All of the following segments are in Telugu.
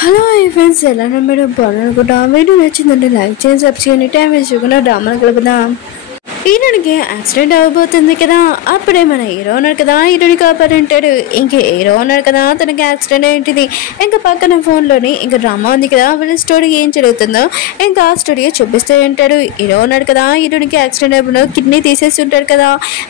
హలో ఫ్రెండ్స్, ఎలా మీరు బాగున్నారనుకుంటా. వీడియో నచ్చిందంటే లైక్ చేయండి, సబ్స్క్రైబ్ చేయండి. టైం వేస్ట్ చేయకుండా డ్రామాలు కలుపుదాం. హీరోనికి యాక్సిడెంట్ అవబోతుంది కదా, అప్పుడే మన హీరో ఉన్నాడు కదా, హీరోని కాపాడుంటాడు. ఇంక హీరో ఉన్నాడు కదా, తనకి యాక్సిడెంట్ ఏంటిది, ఇంకా పక్కన ఫోన్లోని ఇంకా డ్రామా ఉంది కదా, వీళ్ళ స్టోరీ ఏం జరుగుతుందో ఇంకా ఆ స్టోరీ చూపిస్తూ ఉంటాడు. హీరో ఉన్నాడు కదా, హీరోనికి యాక్సిడెంట్ అయిపోయిన కిడ్నీ తీసేసి ఉంటాడు కదా,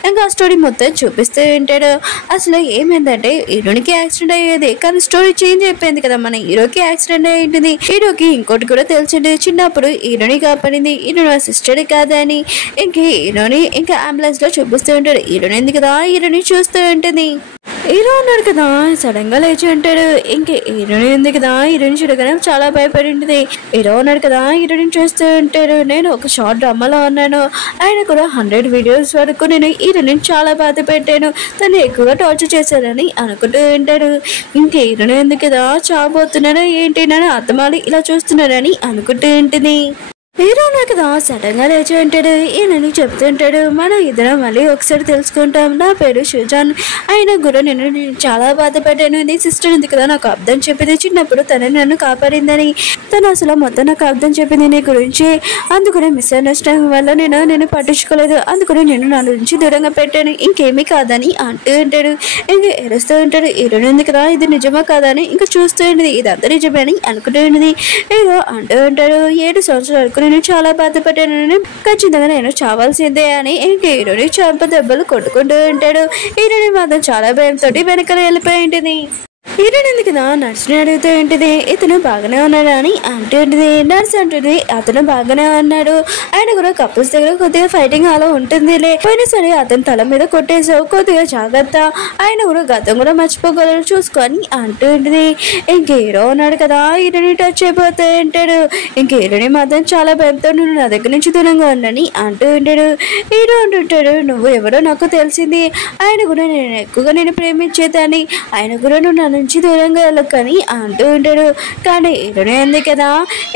ఇంకా ఆ స్టోరీ మొత్తం చూపిస్తూ ఉంటాడు. అసలు ఏమైందంటే హీరోనికి యాక్సిడెంట్ అయ్యేది, కానీ స్టోరీ చేంజ్ అయిపోయింది కదా, మన హీరోకి యాక్సిడెంట్ అయ్యింది. హీరోకి ఇంకోటి కూడా తెలిసింది, చిన్నప్పుడు హీరోని కాపాడింది హీరో సిస్టర్ కాదని. ఇంక హీరోని ఇంకా అంబులెన్స్ లో చూపిస్తూ ఉంటాడు. హీరోని ఎందుకు కదా, హీరోని చూస్తూ ఉంటుంది. హీరో ఉన్నాడు కదా, సడన్ గా లేచి ఉంటాడు. ఇంక హీరోని ఉంది కదా, హీరోని చూడగానే చాలా భయపడి ఉంటుంది. హీరో ఉన్నాడు కదా, హీరోని చూస్తూ ఉంటాడు. నేను ఒక షార్ట్ డ్రామాలో ఉన్నాను, ఆయన కూడా 100 వీడియోస్ వరకు నేను హీరోని చాలా బాధ పెట్టాను, తను ఎక్కువగా టార్చర్ చేశారని అనుకుంటూ ఉంటాడు. ఇంక హీరోని ఎందుకు కదా చావబోతున్నాడు ఏంటి నన్ను అర్థమాలి ఇలా చూస్తున్నారని అనుకుంటూ ఉంటుంది. హీరో ఉన్నాడు కదా, సడన్ గా లేచి ఉంటాడు. ఈయనని చెప్తుంటాడు, మన ఇద్దరం మళ్ళీ ఒకసారి తెలుసుకుంటాం, నా పేరు సుజాన్, అయినా కూడా నేను చాలా బాధపడ్డాను. నీ సిస్టర్ ఉంది కదా నాకు అర్థం చెప్పింది, చిన్నప్పుడు తను నన్ను కాపాడిందని. తను అసలు మొత్తం నాకు అర్థం చెప్పింది నీ గురించి, అందుకనే మిస్అండర్స్టాండింగ్ వల్ల నేను పట్టించుకోలేదు, అందుకనే నేను నా నుంచి దూరంగా పెట్టాను, ఇంకేమీ కాదని అంటూ ఉంటాడు. ఇంకా ఏడుస్తూ ఉంటాడు. హీరో ఉంది కదా, ఇది నిజమా కాదని ఇంకా చూస్తూ ఉంటుంది, ఇదంతా నిజమే అని అనుకుంటూ ఉంటుంది. హీరో అంటూ ఉంటాడు, 7 సంవత్సరాల వరకు నేను చాలా బాధపడ్డాను, ఖచ్చితంగా నేను చావాల్సిందే అని. ఇంక హీరోని చంప దెబ్బలు కొట్టుకుంటూ ఉంటాడు. హీరోని మాత్రం చాలా భయంతో వెనకాల వెళ్ళిపోయి ఉంటుంది. హీరోయిన్ ఎందుకు కదా నర్సుని అడుగుతూ ఉంటుంది, ఇతను బాగానే ఉన్నాడు అని అంటూ ఉంటుంది. నర్స్ అంటుంది, అతను బాగానే ఉన్నాడు, ఆయన కూడా కపుల్స్ దగ్గర కొద్దిగా ఫైటింగ్ అలా ఉంటుందిలే, పోయినా సరే అతని తల మీద కొట్టేసావు, కొద్దిగా జాగ్రత్త, ఆయన కూడా గతం కూడా మర్చిపోగలరు చూసుకొని అంటూ ఉంటుంది. ఇంక హీరో ఉన్నాడు కదా, హీరోని టచ్ అయిపోతూ ఉంటాడు. ఇంక హీరోని మాత్రం చాలా భయంతో నువ్వు నా దగ్గర నుంచి దూరంగా ఉండని అంటూ ఉంటాడు. హీరో అంటుంటాడు, నువ్వు ఎవరో నాకు తెలిసింది, ఆయన కూడా నేను ఎక్కువగా ప్రేమించేదాన్ని, ఆయన కూడా నువ్వు నా నుంచి దూరంగా వెళ్ళకని అంటూ ఉంటాడు. కానీ హీరోనే ఉంది కదా,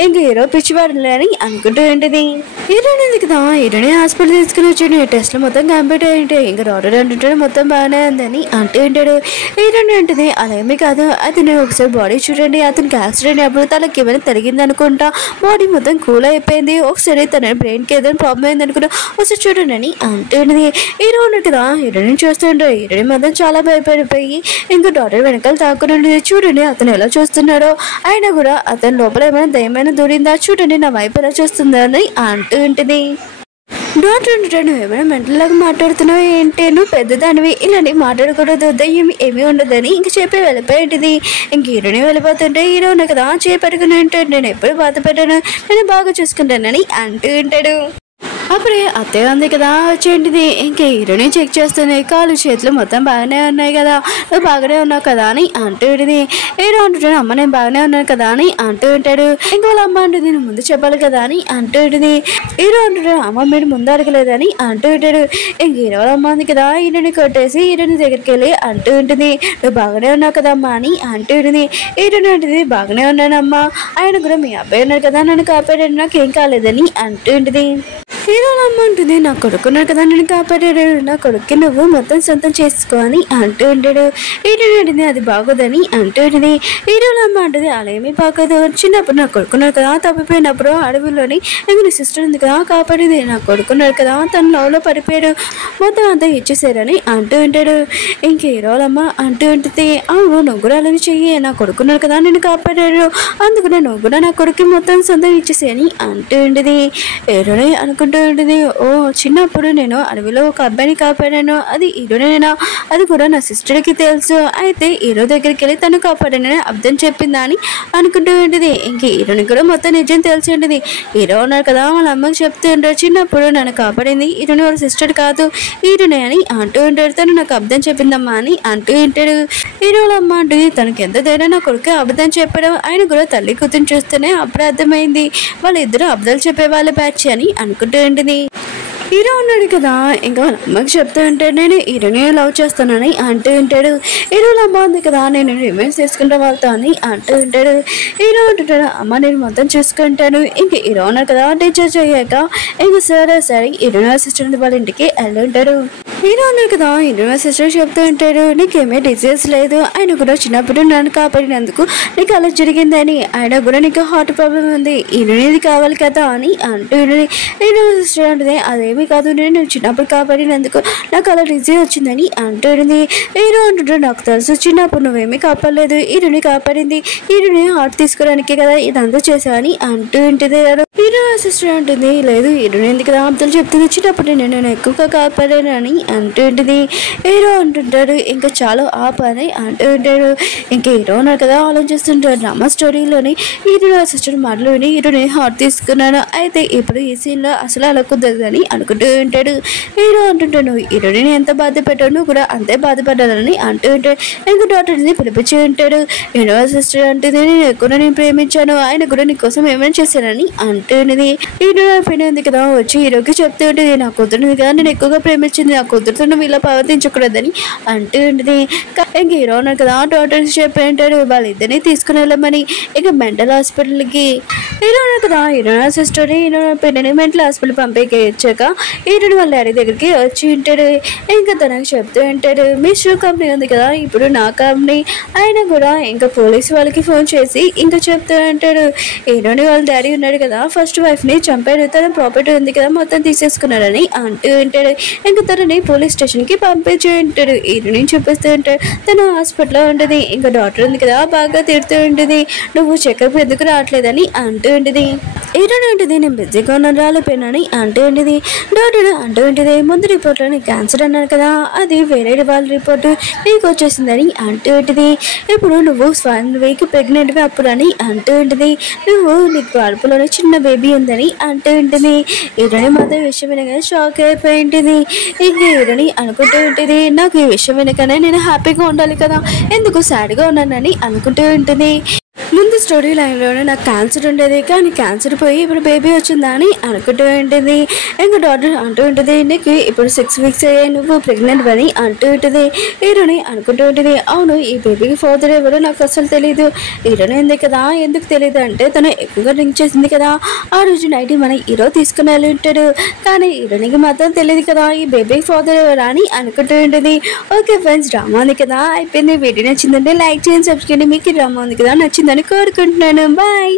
ఇంక హీరో పిచ్చివాడులని అనుకుంటూ ఉంటుంది. హీరోని ఉంది కదా, హీరోని హాస్పిటల్ తీసుకుని వచ్చాడు. టెస్ట్లు మొత్తం కంప్లీట్ అయి ఉంటాయి. ఇంకా డాక్టర్ అంటుంటాడు మొత్తం బాగానే ఉందని అంటూ ఉంటాడు. హీరోని అంటుంది, అలాగే కాదు, అతను ఒకసారి బాడీ చూడండి, అతనికి యాక్సిడెంట్ అప్పుడు తనకి ఏమైనా తరిగింది అనుకుంటా, బాడీ మొత్తం కూల్ అయిపోయింది, ఒకసారి తన బ్రెయిన్కి ఏదైనా ప్రాబ్లం అయింది అనుకుంటా, ఒకసారి చూడండి అని అంటూ ఉంటుంది. హీరో ఉన్నట్టు కదా, హీరోని చూస్తూ ఉంటాడు. హీరోని మాత్రం చాలా భయపడిపోయి ఇంకా డాక్టర్ వెనకాల తాకుని చూడండి అతను ఎలా చూస్తున్నాడో, అయినా కూడా అతని లోపల ఏమైనా దయమైన దూరిందా, చూడండి నా వైపు ఎలా చూస్తుందా అని అంటూ ఉంటుంది. డాక్టర్ అంటాడు, నువ్వు ఏమైనా మెంటల్ లాగా మాట్లాడుతున్నావు ఏంటి, నువ్వు పెద్దదానివి, ఇలాంటి మాట్లాడకూడదు, దయ్యం ఏమీ ఉండదని ఇంక చెప్పి వెళ్ళిపోయి ఉంటుంది. ఇంక హీరోని వెళ్ళిపోతుంటే హీరో ఉన్నా కదా చేపట్టుకుని ఉంటాడు, నేను ఎప్పుడు బాధపడ్డాను, నేను బాగా చూసుకుంటానని అంటూ ఉంటాడు. అప్పుడే అత్తయ్య ఉంది కదా వచ్చేంటిది. ఇంకా హీరోని చెక్ చేస్తుంది, కాలు చేతులు మొత్తం బాగానే ఉన్నాయి కదా, నువ్వు బాగానే ఉన్నావు కదా అని అంటూ ఉంటుంది. హీరో అంటుంటాడు, అమ్మ నేను బాగానే ఉన్నాను కదా అని అంటూ ఉంటాడు. ఇంకా వాళ్ళ అమ్మ అంటుంది, నేను ముందు చెప్పాలి కదా అని అంటూ ఉంటుంది. హీరో అంటుంటాడు, అమ్మ మీరు ముందు అడగలేదని అంటూ ఉంటాడు. ఇంక హీరో వాళ్ళ అమ్మ ఉంది కదా, హీరోని కొట్టేసి హీరోని దగ్గరికి వెళ్ళి అంటూ ఉంటుంది, నువ్వు బాగానే ఉన్నావు కదా అమ్మ అని అంటూ ఉంటుంది. హీరోని అంటుంది, బాగానే ఉన్నానమ్మా, ఆయన కూడా మీ అబ్బాయి ఉన్నారు కదా నన్ను కాపాడాడు, నాకేం కాలేదని అంటూ ఉంటుంది. హీరోల అమ్మ ఉంటుంది, నా కొడుకున్నాడు కదా నేను కాపాడాడు, నా కొడుక్కి నువ్వు మొత్తం సొంతం చేసుకో అని అంటూ ఉంటాడు. హీరోని అంటుంది, అది బాగోదని అంటూ ఉంటుంది. హీరోల అమ్మ అంటుంది, అలా ఏమీ బాగోదు, చిన్నప్పుడు నా కొడుకున్నాడు కదా తప్పిపోయినప్పుడు అడవుల్లోని ఇంకా నీ సిస్టర్ ఉంది కదా కాపాడేది, నా కొడుకున్నాడు కదా తన లవ్లో పడిపోయాడు, మొత్తం అంతా ఇచ్చేసారని అంటూ ఉంటాడు. ఇంక హీరోల అమ్మ అంటూ ఉంటుంది, అవును నువ్వు కూడా అలానే చెయ్యి, నా కొడుకున్నాడు కదా నేను కాపాడాడు, అందుకనే నువ్వు కూడా నా కొడుకు మొత్తం సొంతం ఇచ్చేసేయని అంటూ ఉంటుంది. హీరోని అనుకుంటూ ఉంటుంది, ఓ చిన్నప్పుడు నేను అడవిలో ఒక అబ్బాయిని కాపాడాను, అది హీరోనేనా, అది కూడా నా సిస్టర్కి తెలుసు, అయితే హీరో దగ్గరికి వెళ్ళి తను కాపాడానని అర్థం చెప్పిందా అని అనుకుంటూ ఉంటుంది. ఇంక హీరోని కూడా మొత్తం నిజం తెలిసి ఉంటుంది. హీరో ఉన్నారు కదా వాళ్ళ అమ్మకి చెప్తూ ఉంటారు, చిన్నప్పుడు నన్ను కాపాడింది హీరోని వాళ్ళ సిస్టర్ కాదు హీరోనే అని అంటూ ఉంటాడు, తను నాకు అర్థం చెప్పిందమ్మా అని అంటూ ఉంటాడు. హీరో వాళ్ళ అమ్మ అంటుంది, తనకి ఎంత ధైర్యం నా కొడుకు అబద్ధం చెప్పడం, ఆయన కూడా తల్లి కూతురు చూస్తేనే అప్పుడు అర్థమైంది వాళ్ళిద్దరూ అబద్ధాలు చెప్పే వాళ్ళ బ్యాచ్ అని అనుకుంటూ ఉంటుంది. హీరో ఉన్నాడు కదా, ఇంకా వాళ్ళ అమ్మకి చెప్తూ ఉంటాడు, నేను హీరోని లవ్ చేస్తానని అంటూ ఉంటాడు. హీరోల అమ్మ ఉంది కదా, నేను రివెంజ్ తీసుకుంటా వాళ్ళతో అని అంటూ ఉంటాడు. హీరో అంటుంటాడు, అమ్మ నేను మొత్తం చూసుకుంటాను. ఇంక హీరో ఉన్నాడు కదా, డిశ్చార్జ్ అయ్యాక ఇంక సరే హీరోని సిస్టర్ వాళ్ళ ఇంటికి వెళ్ళి ఉంటాడు. హీరో అన్నారు కదా, హీరో సిస్టర్ చెప్తూ ఉంటాడు, నీకేమీ డిజీజ్ లేదు, ఆయన కూడా చిన్నప్పుడు నన్ను కాపాడినందుకు నీకు అలా జరిగిందని, ఆయన కూడా నీకు హార్ట్ ప్రాబ్లం ఉంది, హీరోనిది కావాలి కదా అని అంటూ హీరో సిస్టర్ అంటుంది, అదేమీ కాదు, నేను చిన్నప్పుడు కాపాడినందుకు నాకు అలా డిజీజ్ వచ్చిందని అంటుంది. హీరో అంటుంటాడు, నాకు తెలుసు చిన్నప్పుడు నువ్వేమీ కాపాడలేదు, హీరోని కాపాడింది, హీరోని హార్ట్ తీసుకోవడానికి కదా ఇదంతా చేసా అని అంటూ ఉంటుంది. హీరో సిస్టర్ అంటుంది, లేదు హీరోని ఎందుకు కదా అబ్దుల్ చెప్తుంది, చిన్నప్పుడు నేను ఎక్కువగా కాపాడాను అని అంటూ ఉంటుంది. హీరో అంటుంటాడు, ఇంకా చాలా ఆపని అంటూ ఉంటాడు. ఇంకా హీరో ఉన్నారు కదా ఆలోచిస్తుంటాడు, డ్రామా స్టోరీలోని హీరో సిస్టర్ మాటలోని హీరోని హార్ట్ తీసుకున్నాను, అయితే ఇప్పుడు ఈ సీన్లో అసలు అలా కుదరదని అనుకుంటూ ఉంటాడు. హీరో అంటుంటాడు, హీరోని ఎంత బాధ పెట్టాడు నువ్వు కూడా అంతే బాధపడ్డానని అంటూ ఉంటాడు. ఇంకా డాక్టర్ని పిలిపించి ఉంటాడు. హీరో సిస్టర్ అంటుంది, నేను ఎక్కువ నేను ప్రేమించాను, ఆయన కూడా నీకోసం ఏమైనా చేశానని అంటుంది. హీరో అయిపోయినది కదా వచ్చి హీరోకి చెప్తూ ఉంటుంది, నా కూతురుని కదా నేను ఎక్కువగా ప్రేమించింది, నా కూతురుతో నువ్వు ఇలా ప్రవర్తించకూడదని అంటూ ఉంటుంది. ఇంక హీరో ఉన్నారు కదా డాక్టర్స్ చెప్పి ఉంటాడు, వాళ్ళిద్దరిని తీసుకుని వెళ్ళమని. ఇక మెంటల్ హాస్పిటల్కి హీరో ఉన్నారు కదా హీరో సిస్టర్ని హీరో పిల్లని మెంటల్ హాస్పిటల్ పంపేకి వచ్చాక హీరోని వాళ్ళ డాడీ దగ్గరికి వచ్చి ఉంటాడు. ఇంకా తనకు చెప్తూ ఉంటాడు, మీ షూ కంపెనీ ఉంది కదా ఇప్పుడు నా కంపెనీ, ఆయన కూడా ఇంకా పోలీసు వాళ్ళకి ఫోన్ చేసి ఇంకా చెప్తూ ఉంటాడు, హీరోని వాళ్ళ డాడీ ఉన్నాడు కదా ఫస్ట్ వైఫ్ని చంపాడు, తన ప్రాపర్టీ ఉంది కదా మొత్తం తీసేసుకున్నాడని అంటూ ఉంటాడు. ఇంకా తనని పోలీస్ స్టేషన్కి పంపించి ఉంటాడు. హీరోని చూపిస్తూ ఉంటాడు, తన హాస్పిటల్లో ఉంటుంది. ఇంకా డాక్టర్ ఉంది కదా బాగా తిడుతూ ఉంటుంది, నువ్వు చెకప్ ఎందుకు రావట్లేదని అంటూ ఉంటుంది. హీరోని ఉంటుంది, నేను బిజీగా ఉన్నాను రాలిపోయినాని అంటూ ఉంటుంది. డాక్టర్ అంటూ ఉంటుంది, ముందు రిపోర్ట్లో నీకు క్యాన్సర్ అన్నారు కదా అది వేరే వాళ్ళ రిపోర్టు నీకు వచ్చేసిందని అంటూ ఉంటుంది. ఇప్పుడు నువ్వు 1 వీక్ ప్రెగ్నెంట్గా అప్పుడు అని అంటూ ఉంటుంది. నువ్వు నీకు కడుపులోనే చిన్న బేబీ ఉందని అంటూ ఉంటుంది. హీరోని మాత్రం ఈ విషయం వినగానే షాక్ అయిపోయి ఉంటుంది. ఇంక హీరోని అనుకుంటూ ఉంటుంది, నాకు ఈ విషయం వినగానే నేను హ్యాపీగా ఉండాలి కదా, ఎందుకు సాడ్గా ఉన్నానని అనుకుంటూ ఉంటుంది. ముందు స్టోరీ లైన్లోనే నాకు క్యాన్సర్ ఉండేది, కానీ క్యాన్సర్ పోయి ఇప్పుడు బేబీ వచ్చిందా అని అనుకుంటూ ఉంటుంది. ఇంకా డాక్టర్ అంటూ ఉంటుంది, నీకు ఇప్పుడు 6 వీక్స్ అయ్యాయి, నువ్వు ప్రెగ్నెంట్ అని అంటూ ఉంటుంది. హీరోని అనుకుంటూ ఉంటుంది, అవును ఈ బేబీకి ఫాదర్ ఎవరో నాకు అసలు తెలీదు, హీరోని ఉంది కదా ఎందుకు తెలియదు అంటే తను ఎక్కువగా డ్రింక్ చేసింది కదా, ఆ రోజు నైట్ మన హీరో తీసుకుని వెళ్ళి ఉంటాడు, కానీ హీరోనికి మాత్రం తెలియదు కదా ఈ బేబీకి ఫాదర్ ఎవరా అని అనుకుంటూ ఉంటుంది. ఓకే ఫ్రెండ్స్, డ్రామా ఉంది కదా అయిపోయింది. వీడియో నచ్చిందంటే లైక్ చేయండి, సబ్స్క్రైబ్ చేయండి. మీకు డ్రామా ఉంది కదా నచ్చిందని కోరుకుంటున్నాను. బాయ్.